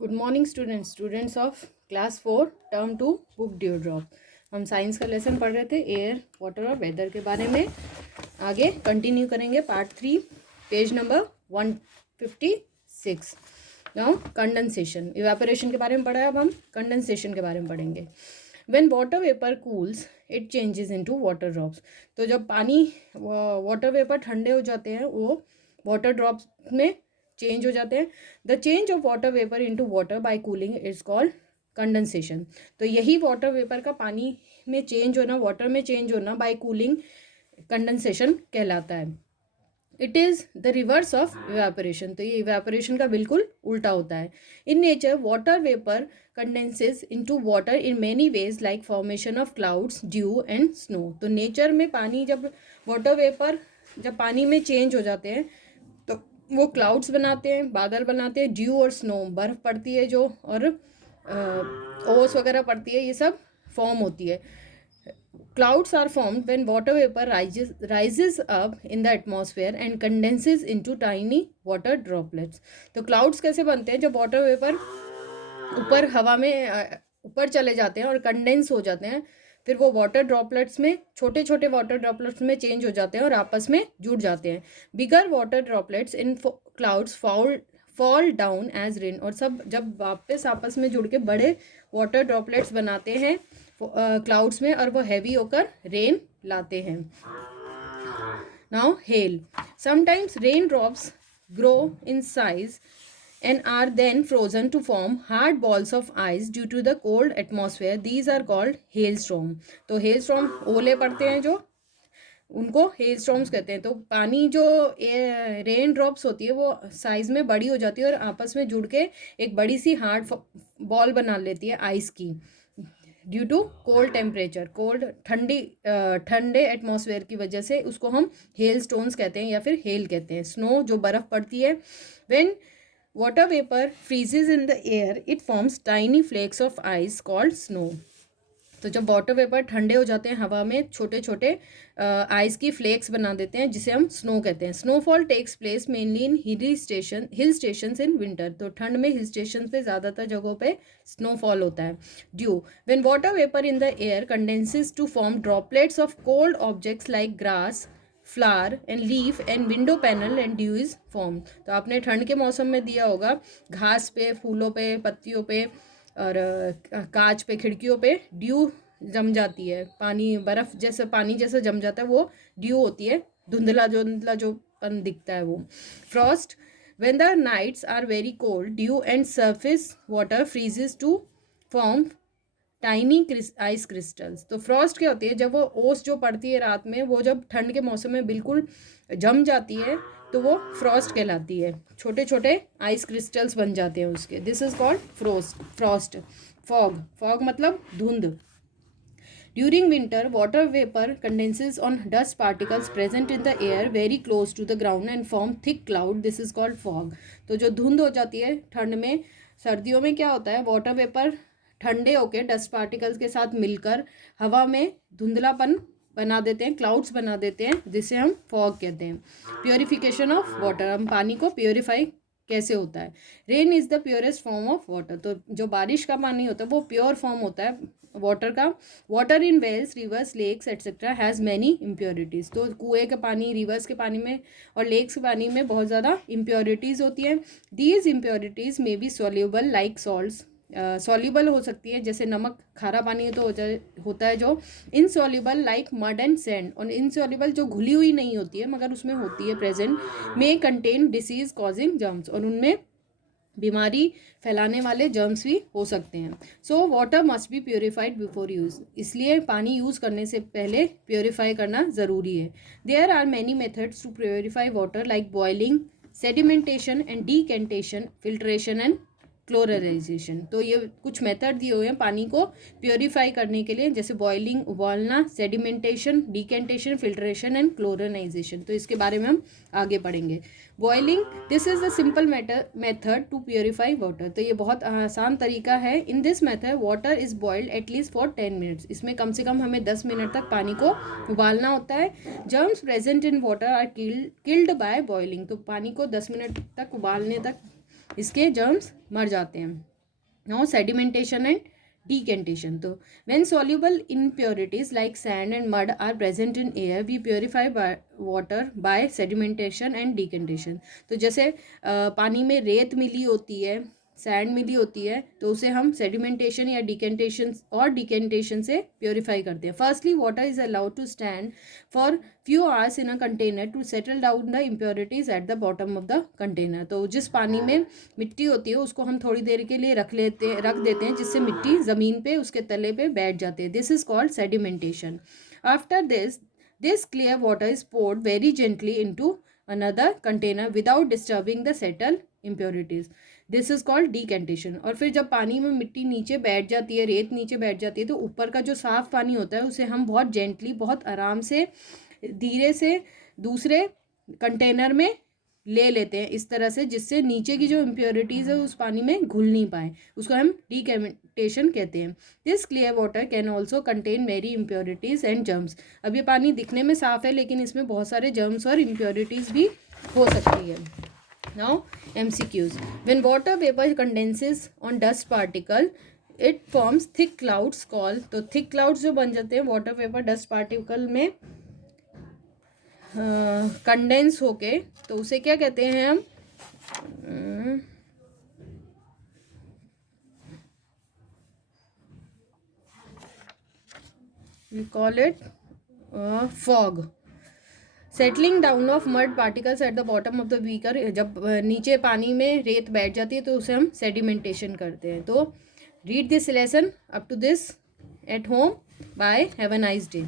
Good morning students of class 4 term 2 book dew drop. हम science का lesson पढ़ रहे थे एयर वाटर और वेदर के बारे में। आगे कंटिन्यू करेंगे part 3 page number 156। Now condensation evaporation के बारे में पढ़ा है, अब हम कंडेंसेशन के बारे में पढ़ेंगे। When water vapour cools it changes into water drops. तो जब पानी वाटर वेपर ठंडे हो जाते हैं वो वाटर ड्रॉप्स में चेंज हो जाते हैं। The change of water vapour into water bye cooling is called condensation. तो यही वाटर वेपर का पानी में चेंज होना, वाटर में चेंज होना बाय कूलिंग कंडेंसेशन कहलाता है। It is the reverse of evaporation. तो ये इवेपोरेशन का बिल्कुल उल्टा होता है। In nature water vapour condenses into water in many ways like formation of clouds, due and snow. तो नेचर में पानी जब वाटर वेपर जब पानी में चेंज हो जाते हैं तो वो क्लाउड्स बनाते हैं, बादल बनाते हैं, ड्यू और स्नो बर्फ़ पड़ती है जो, और ओस वगैरह पड़ती है, ये सब फॉर्म होती है। Clouds are formed when water vapor rises up in the atmosphere and condenses into tiny water droplets. तो clouds कैसे बनते हैं? जब water vapor ऊपर हवा में ऊपर चले जाते हैं और कंडेंस हो जाते हैं, फिर वो वाटर ड्रॉपलेट्स में छोटे छोटे वाटर ड्रॉपलेट्स में चेंज हो जाते हैं और आपस में जुड़ जाते हैं। Bigger water droplets in clouds fall down as rain. और सब जब वापस आपस में जुड़ के बड़े वाटर ड्रॉपलेट्स बनाते हैं क्लाउड्स में और वो हैवी होकर रेन लाते हैं। Now hello. Sometimes rain drops grow in size and are then frozen to form hard balls of ice due to the cold atmosphere. These are called hailstorm. तो hailstorm ओले पड़ते हैं जो, उनको हेलस्टॉर्म्स कहते हैं। तो पानी जो रेन ड्रॉप्स होती है वो साइज में बड़ी हो जाती है और आपस में जुड़ के एक बड़ी सी हार्ड बॉल बना लेती है आइस की, due to cold temperature. Cold ठंडे एटमॉस्फेयर की वजह से उसको हम हेल स्टोन्स कहते हैं या फिर हेल कहते हैं। स्नो जो बर्फ़ पड़ती है, when water vapor freezes in the air it forms tiny flakes of ice called snow. तो जब वाटर वेपर ठंडे हो जाते हैं हवा में छोटे छोटे आइस की फ्लेक्स बना देते हैं जिसे हम स्नो कहते हैं। Snowfall takes place mainly in hill stations in winter. तो ठंड में हिल स्टेशन पे ज़्यादातर जगहों पे स्नोफॉल होता है। Dew. When water vapour in the air condenses to form droplets of cold objects like grass, flower and leaf and window panel and dew is form. तो आपने ठंड के मौसम में दिया होगा घास पे, फूलों पे, पत्तियों पे और कांच पे, खिड़कियों पे ड्यू जम जाती है। पानी बर्फ़ जैसा पानी जैसा जम जाता है वो ड्यू होती है। धुंधला जो पन दिखता है वो। Frost. When the nights are very cold dew and surface water freezes to form tiny ice crystals. तो फ्रॉस्ट क्या होती है? जब वो ओस जो पड़ती है रात में, वो जब ठंड के मौसम में बिल्कुल जम जाती है तो वो फ्रॉस्ट कहलाती है। छोटे छोटे आइस क्रिस्टल्स बन जाते हैं उसके। This is called frost. Fog मतलब धुंध। During winter water vapour condenses on dust particles present in the air very close to the ground and form thick cloud. This is called fog. तो जो धुंध हो जाती है ठंड में, सर्दियों में क्या होता है? वाटर वेपर ठंडे होकर डस्ट पार्टिकल्स के साथ मिलकर हवा में धुंधलापन बना देते हैं, क्लाउड्स बना देते हैं, जिसे हम फॉग कहते हैं। Purification of water. हम पानी को प्योरीफाई कैसे होता है? Rain is the purest form of water. तो जो बारिश का पानी होता है वो प्योर फॉर्म होता है वाटर का। Water in wells, rivers, lakes etcetera has many impurities. तो कुएँ के पानी, रिवर्स के पानी में और लेक्स के पानी में बहुत ज़्यादा इम्प्योरिटीज़ होती हैं। These impurities may be soluble like salts. Soluble हो सकती है, जैसे नमक, खारा पानी तो होता है जो। Insoluble like mud and sand. और इनसॉल्यूबल जो घुली हुई नहीं होती है मगर उसमें होती है present. May contain disease causing germs. और उनमें बीमारी फैलाने वाले जर्म्स भी हो सकते हैं। So water must be purified before use. इसलिए पानी यूज़ करने से पहले प्योरीफाई करना ज़रूरी है। There are many methods to purify water like boiling, sedimentation and decantation, filtration and chlorination. तो ये कुछ मेथड दिए हुए हैं पानी को प्योरीफाई करने के लिए, जैसे बॉइलिंग, उबालना, sedimentation, decantation, filtration and chlorination. तो इसके बारे में हम आगे पढ़ेंगे। Boiling, this is the simple method to purify water. तो ये बहुत आसान तरीका है। In this method water is boiled at least for 10 minutes. इसमें कम से कम हमें 10 मिनट तक पानी को उबालना होता है। Germs present in water are killed by boiling. तो पानी को 10 मिनट तक इसके जर्म्स मर जाते हैं. Now sedimentation and decantation. तो when soluble impurities like sand and mud are present in air, we purify water by sedimentation and decantation. तो जैसे पानी में रेत मिली होती है, सैंड मिली होती है, तो उसे हम सेडिमेंटेशन या डिकेंटेशन से प्योरीफाई करते हैं. Firstly water is allowed to stand for few hours in a container to settle down the impurities at the bottom of the container. तो जिस पानी में मिट्टी होती है उसको हम थोड़ी देर के लिए रख देते हैं जिससे मिट्टी ज़मीन पे उसके तले पे बैठ जाती है. This is called sedimentation. After this clear water is poured very gently into another container without disturbing the settle impurities. This is called decantation. और फिर जब पानी में मिट्टी नीचे बैठ जाती है, रेत नीचे बैठ जाती है, तो ऊपर का जो साफ पानी होता है उसे हम बहुत जेंटली, बहुत आराम से, धीरे से दूसरे कंटेनर में ले लेते हैं इस तरह से, जिससे नीचे की जो इम्प्योरिटीज़ है उस पानी में घुल नहीं पाए. उसको हम डिकेंटेशन कहते हैं. This clear water can also contain very impurities and germs. अब ये पानी दिखने में साफ है लेकिन इसमें बहुत सारे जर्म्स और इम्प्योरिटीज़ भी हो सकती है. Now MCQs. When water vapor condenses on dust particle, it forms thick clouds called. तो thick clouds जो बन जाते हैं water vapor dust particle में कंडेंस होके, तो उसे क्या कहते हैं हम? We call it fog. Settling down of mud particles eight the bottom of the beaker. जब नीचे पानी में रेत बैठ जाती है तो उसे हम सेडिमेंटेशन करते हैं. तो read this lesson up to this at home. Bye. Have a nice day.